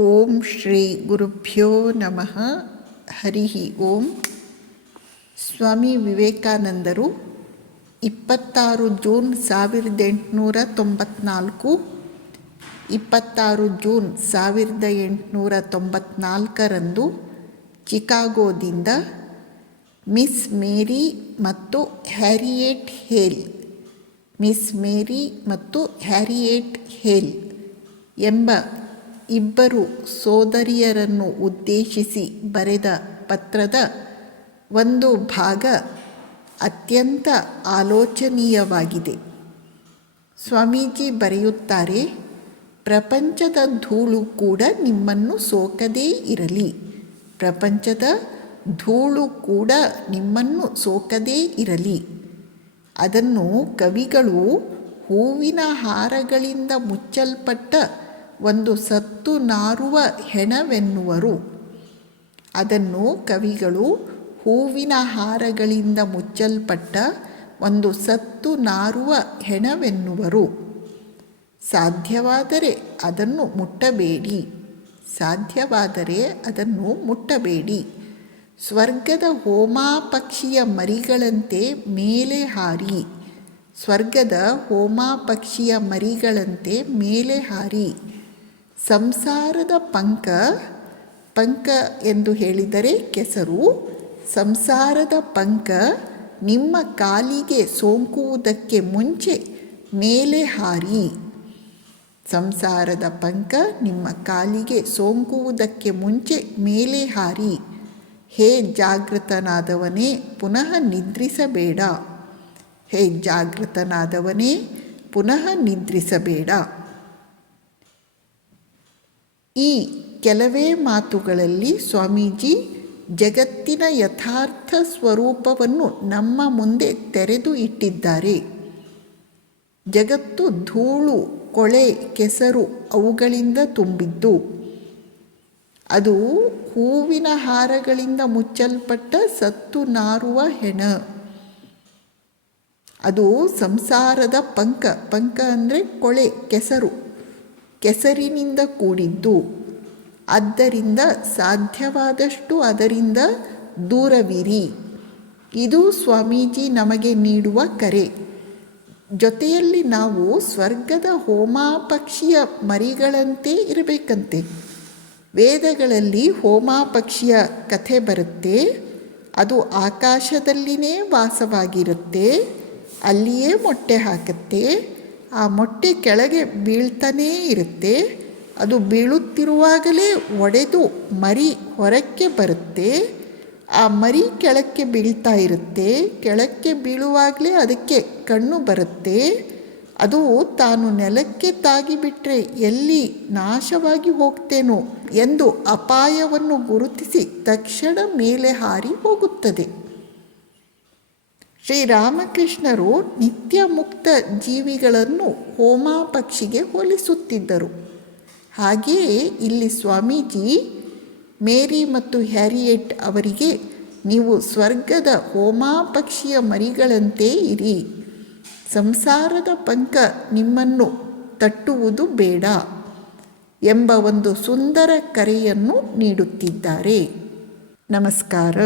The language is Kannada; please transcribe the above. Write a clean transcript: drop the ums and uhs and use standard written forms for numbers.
ಓಂ ಶ್ರೀ ಗುರುಭ್ಯೋ ನಮಃ. ಹರಿ ಓಂ. ಸ್ವಾಮಿ ವಿವೇಕಾನಂದರು 26 ಜೂನ್ 1894, 26 ಜೂನ್ 1894ರಂದು ಚಿಕಾಗೋದಿಂದ ಮಿಸ್ ಮೇರಿ ಮತ್ತು ಹ್ಯಾರಿಯೆಟ್ ಹೇಲ್, ಮಿಸ್ ಮೇರಿ ಮತ್ತು ಹ್ಯಾರಿಯೆಟ್ ಹೇಲ್ ಎಂಬ ಇಬ್ಬರು ಸೋದರಿಯರನ್ನು ಉದ್ದೇಶಿಸಿ ಬರೆದ ಪತ್ರದ ಒಂದು ಭಾಗ ಅತ್ಯಂತ ಆಲೋಚನೀಯವಾಗಿದೆ. ಸ್ವಾಮೀಜಿ ಬರೆಯುತ್ತಾರೆ, ಪ್ರಪಂಚದ ಧೂಳು ಕೂಡ ನಿಮ್ಮನ್ನು ಸೋಕದೇ ಇರಲಿ, ಪ್ರಪಂಚದ ಧೂಳು ಕೂಡ ನಿಮ್ಮನ್ನು ಸೋಕದೇ ಇರಲಿ. ಅದನ್ನು ಕವಿಗಳು ಹೂವಿನ ಹಾರಗಳಿಂದ ಮುಚ್ಚಲ್ಪಟ್ಟ ಒಂದು ಸತ್ತು ನಾರುವ ಹೆಣವೆನ್ನುವರು. ಅದನ್ನು ಕವಿಗಳು ಹೂವಿನ ಹಾರಗಳಿಂದ ಮುಚ್ಚಲ್ಪಟ್ಟ ಒಂದು ಸತ್ತು ನಾರುವ ಹೆಣವೆನ್ನುವರು. ಸಾಧ್ಯವಾದರೆ ಅದನ್ನು ಮುಟ್ಟಬೇಡಿ, ಸಾಧ್ಯವಾದರೆ ಅದನ್ನು ಮುಟ್ಟಬೇಡಿ. ಸ್ವರ್ಗದ ಹೋಮಾಪಕ್ಷಿಯ ಮರಿಗಳಂತೆ ಮೇಲೆ ಹಾರಿ, ಸ್ವರ್ಗದ ಹೋಮಾಪಕ್ಷಿಯ ಮರಿಗಳಂತೆ ಮೇಲೆ ಹಾರಿ. ಸಂಸಾರದ ಪಂಕ, ಪಂಕ ಎಂದು ಹೇಳಿದರೆ ಕೆಸರು, ಸಂಸಾರದ ಪಂಕ ನಿಮ್ಮ ಕಾಲಿಗೆ ಸೋಂಕುವುದಕ್ಕೆ ಮುಂಚೆ ಮೇಲೆ ಹಾರಿ. ಸಂಸಾರದ ಪಂಕ ನಿಮ್ಮ ಕಾಲಿಗೆ ಸೋಂಕುವುದಕ್ಕೆ ಮುಂಚೆ ಮೇಲೆ ಹಾರಿ. ಹೇ ಜಾಗೃತನಾದವನೇ, ಪುನಃ ನಿದ್ರಿಸಬೇಡ, ಹೇ ಜಾಗೃತನಾದವನೇ, ಪುನಃ ನಿದ್ರಿಸಬೇಡ. ಈ ಕೆಲವೇ ಮಾತುಗಳಲ್ಲಿ ಸ್ವಾಮೀಜಿ ಜಗತ್ತಿನ ಯಥಾರ್ಥ ಸ್ವರೂಪವನ್ನು ನಮ್ಮ ಮುಂದೆ ತೆರೆದು ಇಟ್ಟಿದ್ದಾರೆ. ಜಗತ್ತು ಧೂಳು, ಕೊಳೆ, ಕೆಸರು ಅವುಗಳಿಂದ ತುಂಬಿದ್ದು. ಅದು ಹೂವಿನ ಹಾರಗಳಿಂದ ಮುಚ್ಚಲ್ಪಟ್ಟ ಸತ್ತು ನಾರುವ ಹೆಣ. ಅದು ಸಂಸಾರದ ಪಂಕ, ಪಂಕ ಅಂದರೆ ಕೊಳೆ, ಕೆಸರು, ಕೆಸರಿನಿಂದ ಕೂಡಿದ್ದು. ಆದ್ದರಿಂದ ಸಾಧ್ಯವಾದಷ್ಟು ಅದರಿಂದ ದೂರವಿರಿ. ಇದು ಸ್ವಾಮೀಜಿ ನಮಗೆ ನೀಡುವ ಕರೆ. ಜೊತೆಯಲ್ಲಿ ನಾವು ಸ್ವರ್ಗದ ಹೋಮಾಪಕ್ಷಿಯ ಮರಿಗಳಂತೆ ಇರಬೇಕಂತೆ. ವೇದಗಳಲ್ಲಿ ಹೋಮಾಪಕ್ಷಿಯ ಕಥೆ ಬರುತ್ತೆ. ಅದು ಆಕಾಶದಲ್ಲಿನೇ ವಾಸವಾಗಿರುತ್ತೆ, ಅಲ್ಲಿಯೇ ಮೊಟ್ಟೆ ಹಾಕುತ್ತೆ. ಆ ಮೊಟ್ಟೆ ಕೆಳಗೆ ಬೀಳ್ತಾನೇ ಇರುತ್ತೆ. ಅದು ಬೀಳುತ್ತಿರುವಾಗಲೇ ಒಡೆದು ಮರಿ ಹೊರಕ್ಕೆ ಬರುತ್ತೆ. ಆ ಮರಿ ಕೆಳಕ್ಕೆ ಬೀಳ್ತಾ ಇರುತ್ತೆ. ಕೆಳಕ್ಕೆ ಬೀಳುವಾಗಲೇ ಅದಕ್ಕೆ ಕಣ್ಣು ಬರುತ್ತೆ. ಅದು ತಾನು ನೆಲಕ್ಕೆ ತಾಗಿಬಿಟ್ರೆ ಎಲ್ಲಿ ನಾಶವಾಗಿ ಹೋಗ್ತೇನೋ ಎಂದು ಅಪಾಯವನ್ನು ಗುರುತಿಸಿ ತಕ್ಷಣ ಮೇಲೆ ಹಾರಿ ಹೋಗುತ್ತದೆ. ಶ್ರೀರಾಮಕೃಷ್ಣರು ನಿತ್ಯ ಮುಕ್ತ ಜೀವಿಗಳನ್ನು ಹೋಮಾಪಕ್ಷಿಗೆ ಹೋಲಿಸುತ್ತಿದ್ದರು. ಹಾಗೆಯೇ ಇಲ್ಲಿ ಸ್ವಾಮೀಜಿ ಮೇರಿ ಮತ್ತು ಹ್ಯಾರಿಯೆಟ್ ಅವರಿಗೆ ನೀವು ಸ್ವರ್ಗದ ಹೋಮಾಪಕ್ಷಿಯ ಮರಿಗಳಂತೆ ಇರಿ, ಸಂಸಾರದ ಪಂಕ ನಿಮ್ಮನ್ನು ತಟ್ಟುವುದು ಬೇಡ ಎಂಬ ಒಂದು ಸುಂದರ ಕರೆಯನ್ನು ನೀಡುತ್ತಿದ್ದಾರೆ. ನಮಸ್ಕಾರ.